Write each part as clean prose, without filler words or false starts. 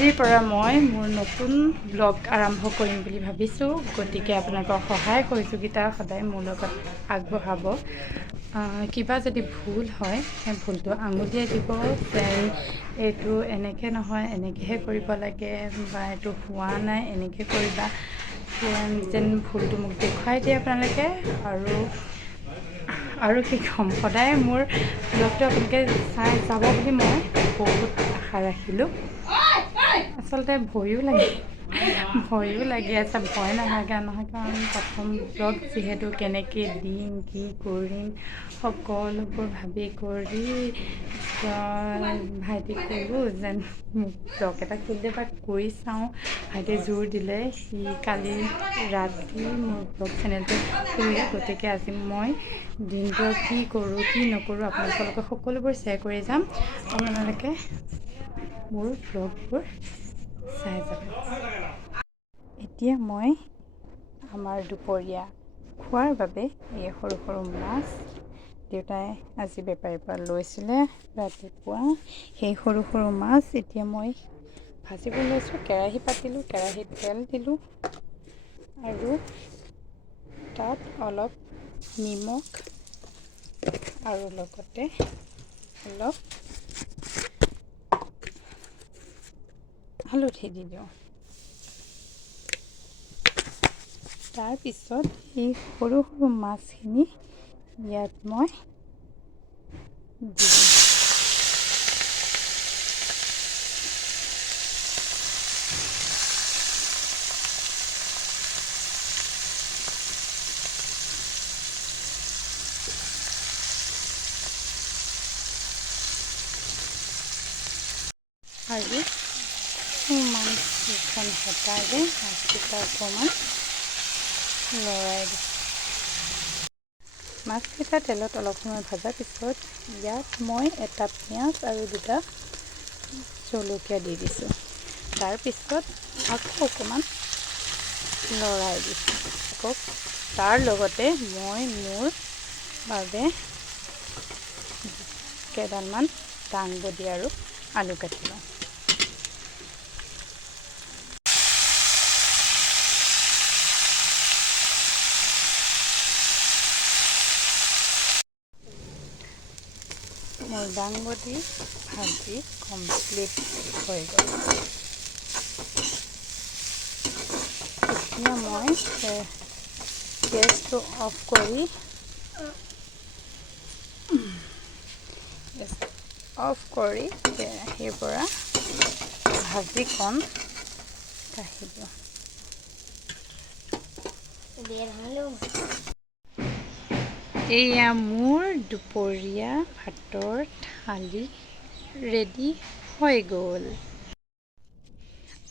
আজিৰ পৰা মই মোৰ নতুন ব্লগ আৰম্ভ কৰিম বুলি ভাবিছোঁ। গতিকে আপোনালোকৰ সহায় সহযোগিতা সদায় মোৰ লগত আগবঢ়াব। কিবা যদি ভুল হয় সেই ভুলটো আঙুলিয়াই দিব, যেন এইটো এনেকৈ নহয় এনেকৈহে কৰিব লাগে, বা এইটো হোৱা নাই এনেকৈ কৰিবা, যেন ভুলটো মোক দেখুৱাই দিয়ে আপোনালোকে। আৰু কি ক'ম, সদায় মোৰ ব্লগটো আপোনালোকে চাই যাব বুলি মই বহুত আশা ৰাখিলোঁ। আচলতে ভয়ো লাগি আছে, ভয় নালাগা নহয়, কাৰণ প্ৰথম ব্লগ যিহেতু কেনেকৈ দিম কি কৰিম সকলোবোৰ ভাবি কৰি ভাইটিক ক'লোঁ যেন মোক ব্লগ এটা খুলি দে বা কৰি চাওঁ। ভাইটিয়ে জোৰ দিলে, সি কালি ৰাতি মোৰ ব্লগ চেনেলটো খুলিলে। গতিকে আজি মই দিনটো কি কৰোঁ কি নকৰোঁ আপোনালোকৰ লগত সকলোবোৰ শ্বেয়াৰ কৰি যাম। আপোনালোকে মোৰ ব্লগবোৰ চাই যাব। এতিয়া মই আমাৰ দুপৰীয়া খোৱাৰ বাবে এই সৰু সৰু মাছ দেউতাই আজি বেপাৰীৰ পৰা লৈছিলে ৰাতিপুৱা, সেই সৰু সৰু মাছ এতিয়া মই ভাজিব লৈছোঁ। কেৰাহী পাতিলোঁ, কেৰাহীত তেল দিলোঁ আৰু তাত অলপ নিমখ আৰু লগতে অলপ হালধি দি দিওঁ। তাৰপিছত এই সৰু সৰু মাছখিনি ইয়াত মই দি দিম। আৰু অকণমান এখন হেতাৰে মাছকেইটা অকণমান লৰাই দিওঁ। মাছকেইটা তেলত অলপ সময় ভজাৰ পিছত ইয়াত মই এটা পিঁয়াজ আৰু দুটা জলকীয়া দি দিছোঁ। তাৰপিছত আকৌ অকণমান লৰাই দিছোঁ। আকৌ তাৰ লগতে মই মোৰ বাবে কেইডালমান দাংবডি আৰু আলু কাটি লওঁ। মোৰ দাংবডি ভাজি কমপ্লিট হৈ গ'ল। এতিয়া মই গেছটো অফ কৰি কেৰাহীৰ পৰা ভাজিকণ কাঢ়ি দিওঁ। এয়া মোৰ দুপৰীয়া ভাতৰ থালি ৰেডি হৈ গ'ল।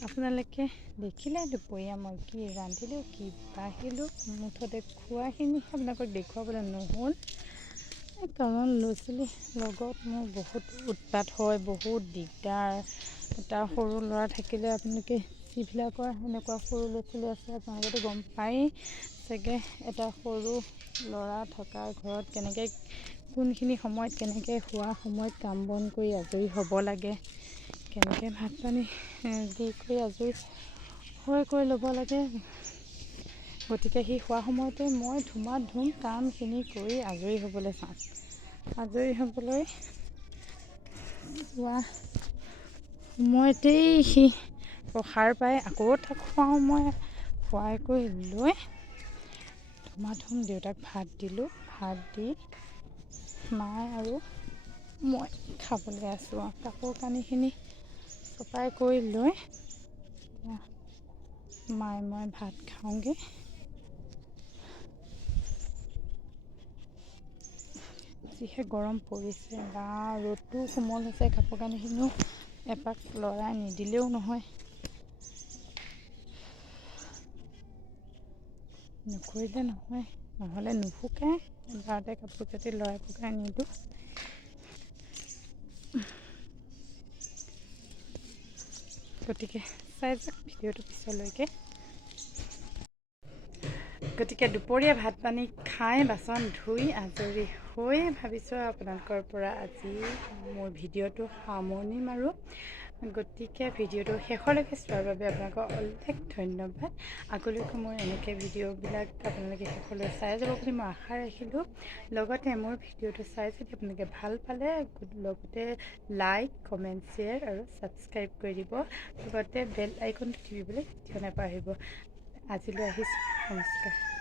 আপোনালোকে দেখিলে দুপৰীয়া মই কি ৰান্ধিলোঁ, কি বাঢ়িলোঁ। মুঠতে খোৱাখিনি আপোনালোকক দেখুৱাবলৈ নহ'ল, কাৰণ ল'ৰা ছোৱালীৰ লগত মোৰ বহুত উৎপাত হয়, বহুত দিগদাৰ। এটা সৰু ল'ৰা থাকিলে আপোনালোকে যিবিলাকৰ সেনেকুৱা সৰু ল'ৰা ছোৱালী আছে আপোনালোকেতো গম পায়েই চাগে, এটা সৰু ল'ৰা থকা ঘৰত কেনেকৈ কোনখিনি সময়ত কেনেকৈ শোৱা সময়ত কাম বন কৰি আজৰি হ'ব লাগে, কেনেকৈ ভাত পানী দি কৰি আজৰি হৈ ল'ব লাগে। গতিকে সেই শোৱা সময়তে মই ধুমাধুম কামখিনি কৰি আজৰি হ'বলৈ চাওঁ। আজৰি হ'বলৈ যোৱা সময়তেই সি সাৰ পাই আকৌ তাক খুৱাওঁ। মই খুৱাই কৰি লৈ ধুমাধুম দেউতাক ভাত দিলোঁ। ভাত দি মায়ে আৰু মই খাবলৈ আছোঁ। কাপোৰ কানিখিনি চপাই কৰি লৈ মায়ে মই ভাত খাওঁগৈ। যিহে গৰম পৰিছে, বা ৰ'দটো কোমল হৈছে, কাপোৰ কানিখিনিও এপাক লৰাই নিদিলেও নহয়, নকৰিলে নহয়, নহ'লে নুশুকাই। এবাৰতে কাপোৰ যদি লৰাই পকাই নিদিওঁ। গতিকে চাই যাওক ভিডিঅ'টো পিছলৈকে। গতিকে দুপৰীয়া ভাত পানী খাই বাচন ধুই আজৰি হৈ ভাবিছোঁ আপোনালোকৰ পৰা আজি মোৰ ভিডিঅ'টো সামৰণি মাৰোঁ। গতিকে ভিডিঅ'টো শেষলৈকে চোৱাৰ বাবে আপোনালোকক অলেখ ধন্যবাদ। আগলৈকে মোৰ এনেকৈ ভিডিঅ'বিলাক আপোনালোকে শেষলৈ চাই যাব বুলি মই আশা ৰাখিলোঁ। লগতে মোৰ ভিডিঅ'টো চাই যদি আপোনালোকে ভাল পালে লগতে লাইক, কমেণ্ট, শ্বেয়াৰ আৰু ছাবস্ক্ৰাইব কৰি দিব। লগতে বেল আইকনটো টিপিবলৈ কেতিয়াও নাপাহৰিব। আজিলৈ আহিছোঁ, নমস্কাৰ।